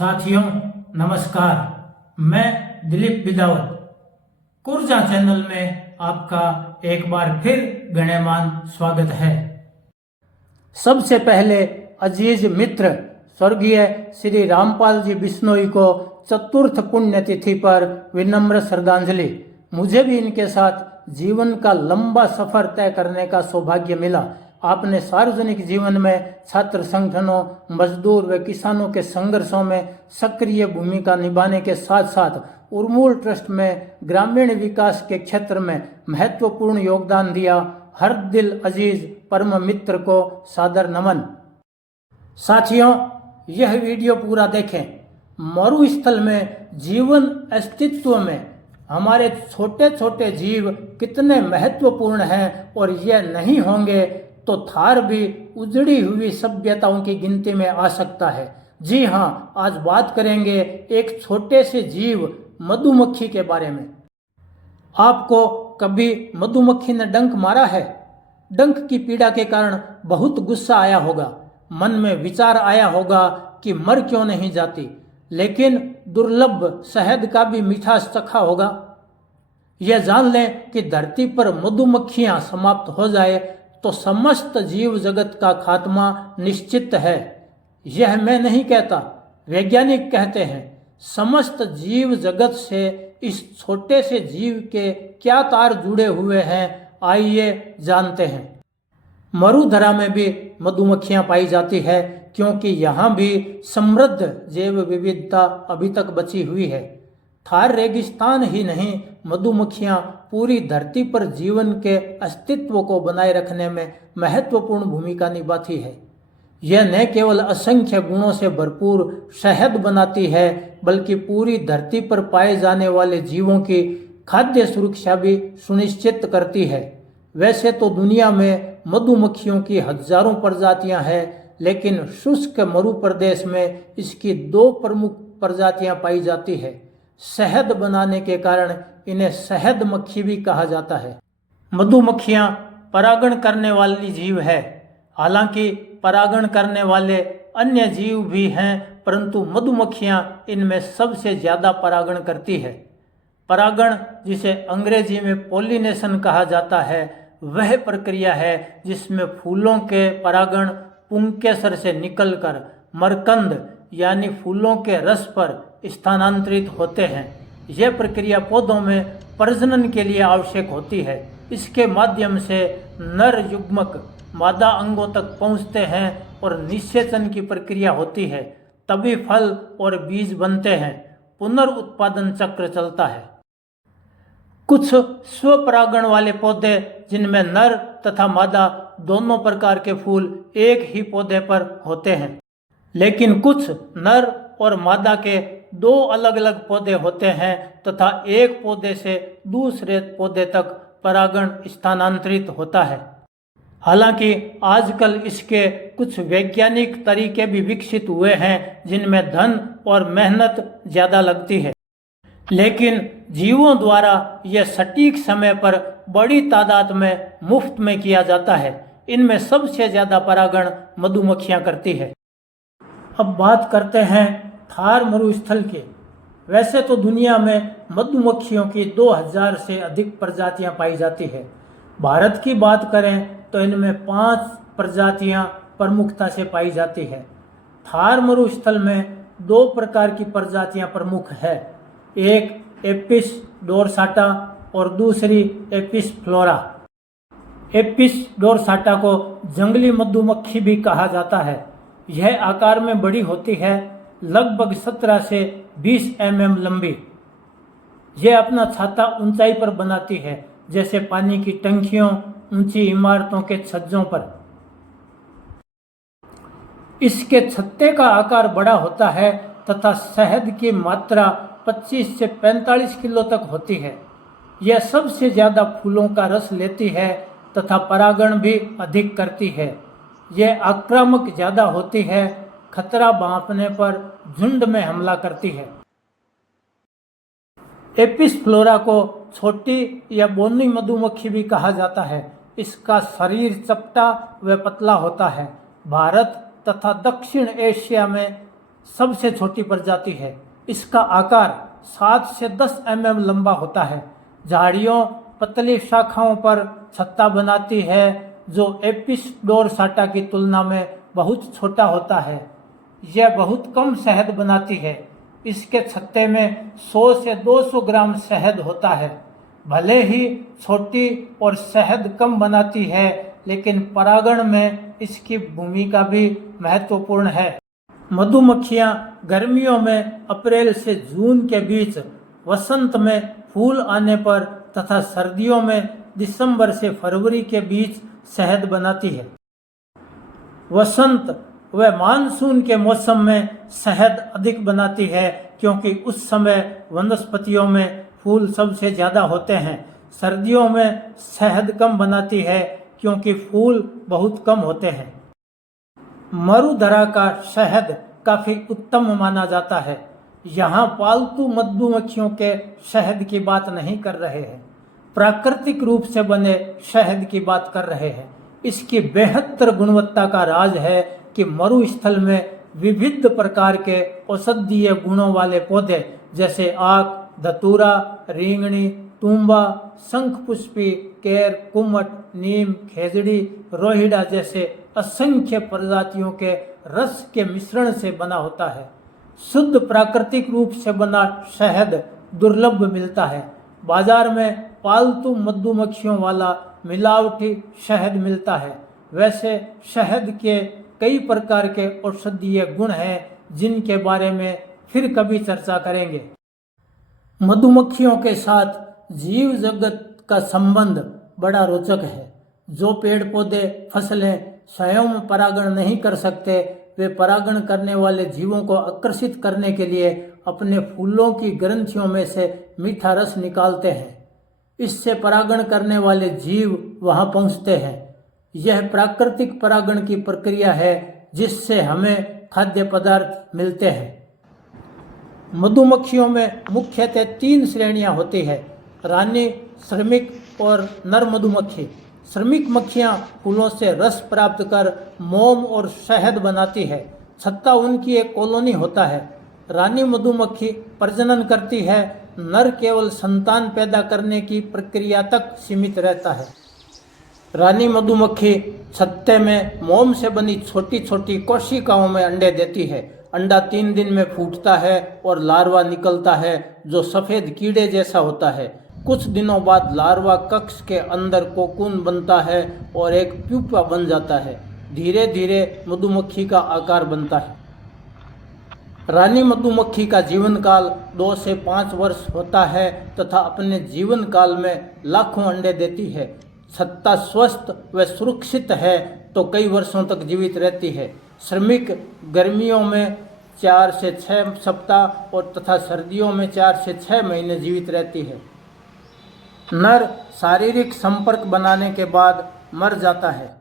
साथियों नमस्कार। मैं दिलीप बिदावत कुर्जा चैनल में आपका एक बार फिर गण्यमान स्वागत है। सबसे पहले अजीज मित्र स्वर्गीय श्री रामपाल जी बिश्नोई को चतुर्थ पुण्यतिथि पर विनम्र श्रद्धांजलि। मुझे भी इनके साथ जीवन का लंबा सफर तय करने का सौभाग्य मिला। आपने सार्वजनिक जीवन में छात्र संगठनों, मजदूर व किसानों के संघर्षों में सक्रिय भूमिका निभाने के साथ साथ उर्मूल ट्रस्ट में ग्रामीण विकास के क्षेत्र में महत्वपूर्ण योगदान दिया। हर दिल अजीज परम मित्र को सादर नमन। साथियों, यह वीडियो पूरा देखें। मरुस्थल में जीवन अस्तित्व में हमारे छोटे छोटे जीव कितने महत्वपूर्ण हैं और यह नहीं होंगे तो थार भी उजड़ी हुई सभ्यताओं की गिनती में आ सकता है। जी हाँ, आज बात करेंगे एक छोटे से जीव मधुमक्खी के बारे में। आपको कभी मधुमक्खी ने डंक मारा है? डंक की पीड़ा के कारण बहुत गुस्सा आया होगा, मन में विचार आया होगा कि मर क्यों नहीं जाती, लेकिन दुर्लभ शहद का भी मिठास चखा होगा। यह जान लें कि धरती पर मधुमक्खियां समाप्त हो जाए तो समस्त जीव जगत का खात्मा निश्चित है। यह मैं नहीं कहता, वैज्ञानिक कहते हैं। समस्त जीव जगत से इस छोटे से जीव के क्या तार जुड़े हुए हैं, आइए जानते हैं। मरुधरा में भी मधुमक्खियां पाई जाती है क्योंकि यहाँ भी समृद्ध जैव विविधता अभी तक बची हुई है। थार रेगिस्तान ही नहीं, मधुमक्खियां पूरी धरती पर जीवन के अस्तित्व को बनाए रखने में महत्वपूर्ण भूमिका निभाती है। यह न केवल असंख्य गुणों से भरपूर शहद बनाती है, बल्कि पूरी धरती पर पाए जाने वाले जीवों की खाद्य सुरक्षा भी सुनिश्चित करती है। वैसे तो दुनिया में मधुमक्खियों की हजारों प्रजातियां हैं, लेकिन शुष्क मरु प्रदेश में इसकी दो प्रमुख प्रजातियां पाई जाती है। शहद बनाने के कारण इन्हें शहद मक्खी भी कहा जाता है। मधुमक्खियां परागण करने वाली जीव है। हालांकि परागण करने वाले अन्य जीव भी हैं, परंतु मधुमक्खियां इनमें सबसे ज़्यादा परागण करती है। परागण, जिसे अंग्रेजी में पॉलिनेशन कहा जाता है, वह प्रक्रिया है जिसमें फूलों के परागण पुंकेसर से निकलकर मरकंद यानी फूलों के रस पर स्थानांतरित होते हैं। यह प्रक्रिया पौधों में प्रजनन के लिए आवश्यक होती है। इसके माध्यम से नर युग्मक मादा अंगों तक पहुंचते हैं और निषेचन की प्रक्रिया होती है, तभी फल और बीज बनते हैं। पुनर्उत्पादन चक्र चलता है। कुछ स्वपरागण वाले पौधे, जिनमें नर तथा मादा दोनों प्रकार के फूल एक ही पौधे पर होते हैं, लेकिन कुछ नर और मादा के दो अलग अलग पौधे होते हैं तथा एक पौधे से दूसरे पौधे तक परागण स्थानांतरित होता है। हालांकि आजकल इसके कुछ वैज्ञानिक तरीके भी विकसित हुए हैं जिनमें धन और मेहनत ज़्यादा लगती है, लेकिन जीवों द्वारा यह सटीक समय पर बड़ी तादाद में मुफ्त में किया जाता है। इनमें सबसे ज़्यादा परागण मधुमक्खियां करती है। अब बात करते हैं थार मरुस्थल के। वैसे तो दुनिया में मधुमक्खियों की 2000 से अधिक प्रजातियां पाई जाती है। भारत की बात करें तो इनमें 5 प्रजातियां प्रमुखता से पाई जाती है। थार मरुस्थल में 2 प्रकार की प्रजातियां प्रमुख है, एक एपिस डोरसाटा और दूसरी एपिस फ्लोरा। एपिस डोरसाटा को जंगली मधुमक्खी भी कहा जाता है। यह आकार में बड़ी होती है, लगभग 17 से 20 mm लंबी। यह अपना छाता ऊंचाई पर बनाती है, जैसे पानी की टंकियों, ऊंची इमारतों के छज्जों पर। इसके छत्ते का आकार बड़ा होता है तथा शहद की मात्रा 25 से 45 किलो तक होती है। यह सबसे ज़्यादा फूलों का रस लेती है तथा परागण भी अधिक करती है। यह आक्रामक ज़्यादा होती है, खतरा भांपने पर झुंड में हमला करती है। एपिस फ्लोरा को छोटी या बोनी मधुमक्खी भी कहा जाता है। इसका शरीर चपटा व पतला होता है। भारत तथा दक्षिण एशिया में सबसे छोटी प्रजाति है। इसका आकार 7 से 10 mm लंबा होता है। झाड़ियों पतली शाखाओं पर छत्ता बनाती है जो एपिस डोरसाटा की तुलना में बहुत छोटा होता है। यह बहुत कम शहद बनाती है। इसके छत्ते में 100 से 200 ग्राम शहद होता है। भले ही छोटी और शहद कम बनाती है, लेकिन परागण में इसकी भूमिका भी महत्वपूर्ण है। मधुमक्खियां गर्मियों में अप्रैल से जून के बीच, वसंत में फूल आने पर तथा सर्दियों में दिसंबर से फरवरी के बीच शहद बनाती है। वसंत व मानसून के मौसम में शहद अधिक बनाती है क्योंकि उस समय वनस्पतियों में फूल सबसे ज्यादा होते हैं। सर्दियों में शहद कम बनाती है क्योंकि फूल बहुत कम होते हैं। मरुधरा का शहद काफी उत्तम माना जाता है। यहाँ पालतू मधुमक्खियों के शहद की बात नहीं कर रहे हैं, प्राकृतिक रूप से बने शहद की बात कर रहे हैं। इसकी बेहतर गुणवत्ता का राज है कि मरुस्थल में विविध प्रकार के औषधीय गुणों वाले पौधे जैसे आक, धतूरा, रींगणी, तुम्बा, शंखपुष्पी, केर, कुमट, नीम, खेजड़ी, रोहिड़ा जैसे असंख्य प्रजातियों के रस के मिश्रण से बना होता है। शुद्ध प्राकृतिक रूप से बना शहद दुर्लभ मिलता है। बाजार में पालतू मधुमक्खियों वाला मिलावटी शहद मिलता है। वैसे शहद के कई प्रकार के औषधीय गुण हैं जिनके बारे में फिर कभी चर्चा करेंगे। मधुमक्खियों के साथ जीव जगत का संबंध बड़ा रोचक है। जो पेड़ पौधे फसलें स्वयं परागण नहीं कर सकते, वे परागण करने वाले जीवों को आकर्षित करने के लिए अपने फूलों की ग्रंथियों में से मीठा रस निकालते हैं। इससे परागण करने वाले जीव वहां पहुंचते हैं। यह प्राकृतिक परागण की प्रक्रिया है जिससे हमें खाद्य पदार्थ मिलते हैं। मधुमक्खियों में मुख्यतः 3 श्रेणियां होती है: रानी, श्रमिक और नर मधुमक्खी। श्रमिक मक्खियां फूलों से रस प्राप्त कर मोम और शहद बनाती है। छत्ता उनकी एक कॉलोनी होता है। रानी मधुमक्खी प्रजनन करती है। नर केवल संतान पैदा करने की प्रक्रिया तक सीमित रहता है। रानी मधुमक्खी छत्ते में मोम से बनी छोटी छोटी कोशिकाओं में अंडे देती है। अंडा 3 दिन में फूटता है और लार्वा निकलता है जो सफेद कीड़े जैसा होता है। कुछ दिनों बाद लार्वा कक्ष के अंदर कोकून बनता है और एक प्यूपा बन जाता है। धीरे धीरे मधुमक्खी का आकार बनता है। रानी मधुमक्खी का जीवन काल 2 से 5 वर्ष होता है तथा अपने जीवन काल में लाखों अंडे देती है। छत्ता स्वस्थ व सुरक्षित है तो कई वर्षों तक जीवित रहती है। श्रमिक गर्मियों में 4 से 6 सप्ताह और तथा सर्दियों में 4 से 6 महीने जीवित रहती है। नर शारीरिक संपर्क बनाने के बाद मर जाता है।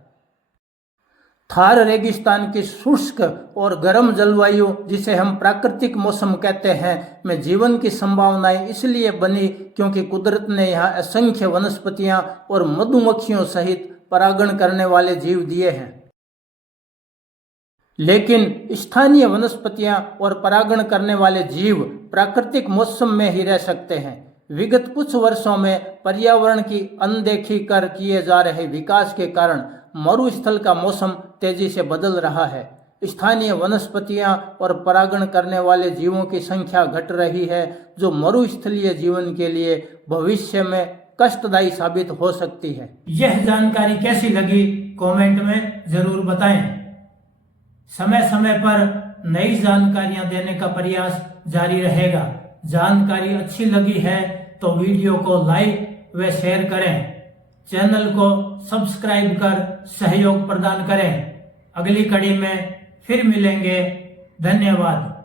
थार रेगिस्तान की शुष्क और गर्म जलवायु, जिसे हम प्राकृतिक मौसम कहते हैं, में जीवन की संभावनाएं इसलिए बनी क्योंकि कुदरत ने यहाँ असंख्य वनस्पतियां और मधुमक्खियों सहित परागण करने वाले जीव दिए हैं। लेकिन स्थानीय वनस्पतियां और परागण करने वाले जीव प्राकृतिक मौसम में ही रह सकते हैं। विगत कुछ वर्षों में पर्यावरण की अनदेखी कर किए जा रहे विकास के कारण मरुस्थल का मौसम तेजी से बदल रहा है। स्थानीय वनस्पतियां और परागण करने वाले जीवों की संख्या घट रही है, जो मरुस्थलीय जीवन के लिए भविष्य में कष्टदायी साबित हो सकती है। यह जानकारी कैसी लगी कमेंट में जरूर बताएं। समय समय पर नई जानकारियां देने का प्रयास जारी रहेगा। जानकारी अच्छी लगी है तो वीडियो को लाइक व शेयर करें। चैनल को सब्सक्राइब कर सहयोग प्रदान करें। अगली कड़ी में फिर मिलेंगे। धन्यवाद।